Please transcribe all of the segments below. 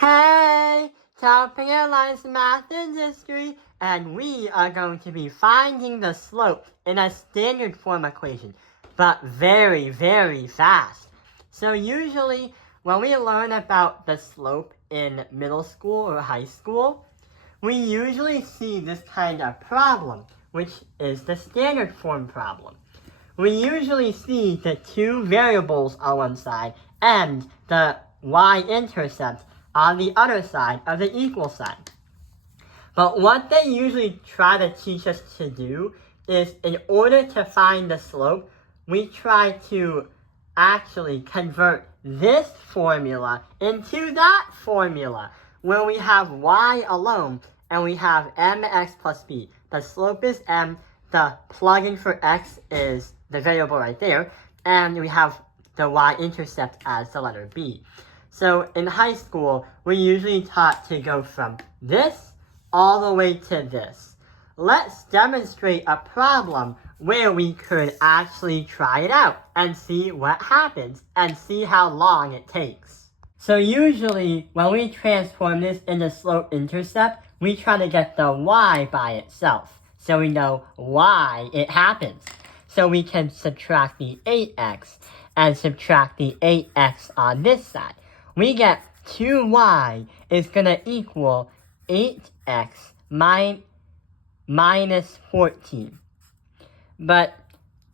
Hey, Topping Airlines Math and History, and we are going to be finding the slope in a standard form equation, but very, very fast. So usually, when we learn about the slope in middle school or high school, we usually see this kind of problem, which is the standard form problem. We usually see the two variables on one side and the y-intercept on the other side of the equal sign. But what they usually try to teach us to do is, in order to find the slope, we try to actually convert this formula into that formula, where we have y alone and we have mx plus b. The slope is m, the plug-in for x is the variable right there, and we have the y-intercept as the letter b. So in high school, we're usually taught to go from this all the way to this. Let's demonstrate a problem where we could actually try it out and see what happens and see how long it takes. So usually, when we transform this into slope-intercept, we try to get the y by itself, so we know why it happens. So we can subtract the 8x and subtract the 8x on this side. We get 2y is going to equal 8x minus 14. But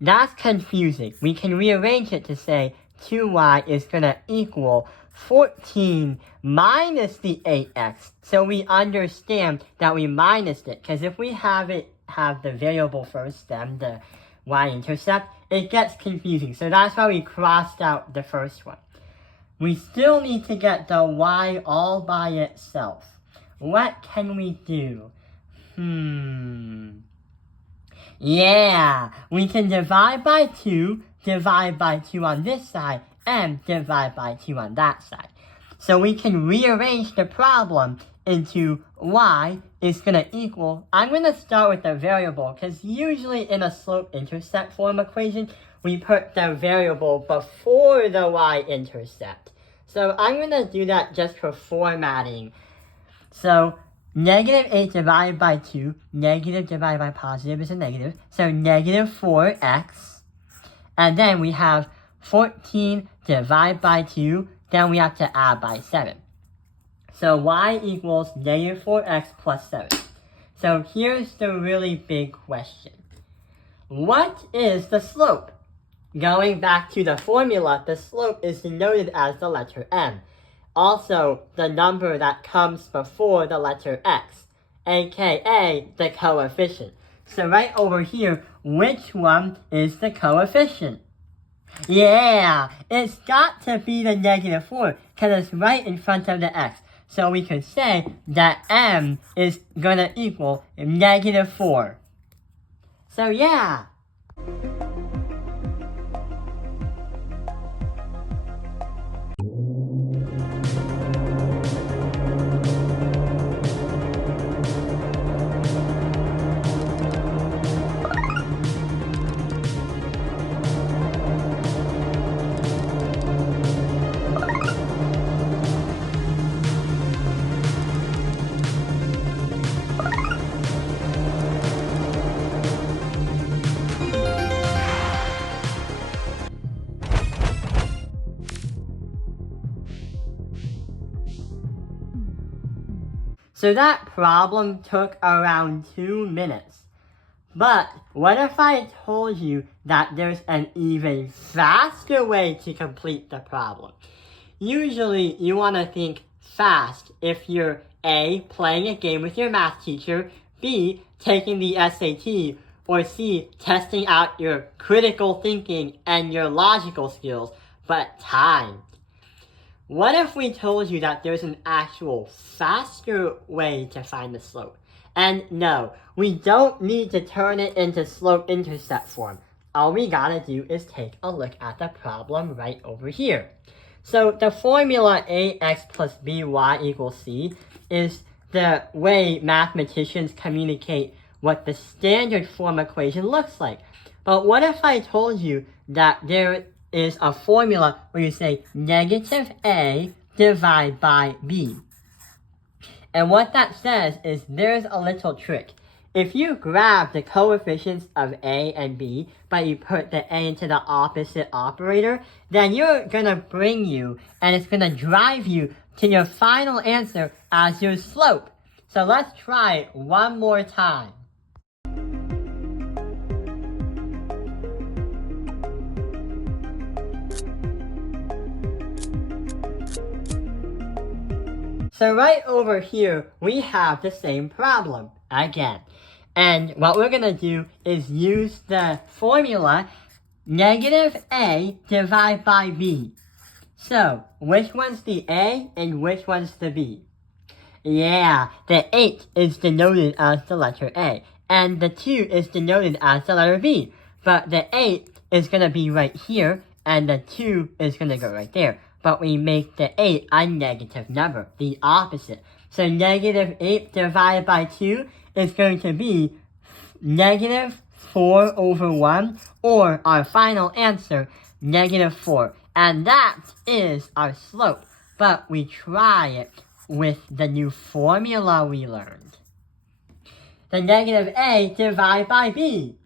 that's confusing. We can rearrange it to say 2y is going to equal 14 minus the 8x. So we understand that we minused it, because if we have the variable first, then the y-intercept, it gets confusing. So that's why we crossed out the first one. We still need to get the y all by itself. What can we do? Yeah, we can divide by 2 on this side, and divide by 2 on that side. So we can rearrange the problem into y is going to equal, I'm going to start with the variable, because usually in a slope-intercept form equation, we put the variable before the y-intercept. So I'm going to do that just for formatting. So negative 8 divided by 2, negative divided by positive is a negative. So negative 4x. And then we have 14 divided by 2, then we have to add by 7. So y equals negative 4x plus 7. So here's the really big question. What is the slope? Going back to the formula, the slope is denoted as the letter m. Also, the number that comes before the letter x, aka the coefficient. So right over here, which one is the coefficient? Yeah, it's got to be the negative 4, because it's right in front of the x. So we could say that m is going to equal negative 4. So yeah. So that problem took around 2 minutes. But what if I told you that there's an even faster way to complete the problem? Usually you want to think fast if you're A, playing a game with your math teacher, B, taking the SAT, or C, testing out your critical thinking and your logical skills, but time. What if we told you that there's an actual faster way to find the slope? And no, we don't need to turn it into slope-intercept form. All we gotta do is take a look at the problem right over here. So the formula ax plus by equals c is the way mathematicians communicate what the standard form equation looks like. But what if I told you that there is a formula where you say negative a divided by b? And what that says is there's a little trick. If you grab the coefficients of A and B, but you put the A into the opposite operator, then you're gonna bring you, and it's gonna drive you to your final answer as your slope. So let's try it one more time. So right over here, we have the same problem again. And what we're gonna do is use the formula negative A divided by B. So, which one's the A and which one's the B? Yeah, the 8 is denoted as the letter A, and the 2 is denoted as the letter B. But the 8 is gonna be right here, and the 2 is gonna go right there. But we make the 8 a negative number, the opposite. So negative 8 divided by 2 is going to be negative 4 over 1, or our final answer, negative 4. And that is our slope. But we try it with the new formula we learned. The negative A divided by B.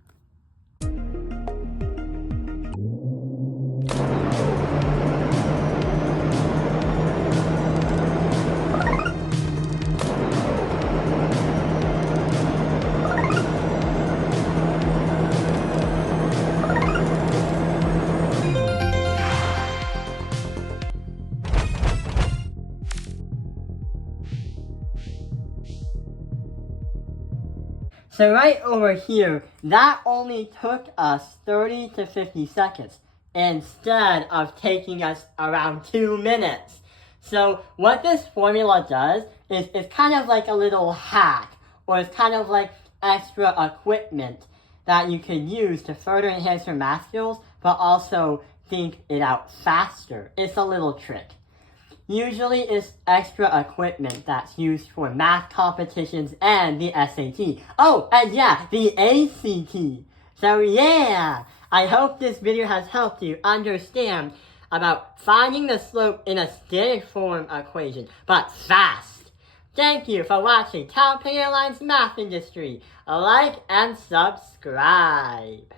So right over here, that only took us 30 to 50 seconds instead of taking us around 2 minutes. So what this formula does is it's kind of like a little hack, or it's kind of like extra equipment that you could use to further enhance your math skills, but also think it out faster. It's a little trick. Usually it's extra equipment that's used for math competitions and the SAT. Oh, and yeah, the ACT. So yeah, I hope this video has helped you understand about finding the slope in a standard form equation, but fast. Thank you for watching Taoping Airlines Math Industry. Like and subscribe.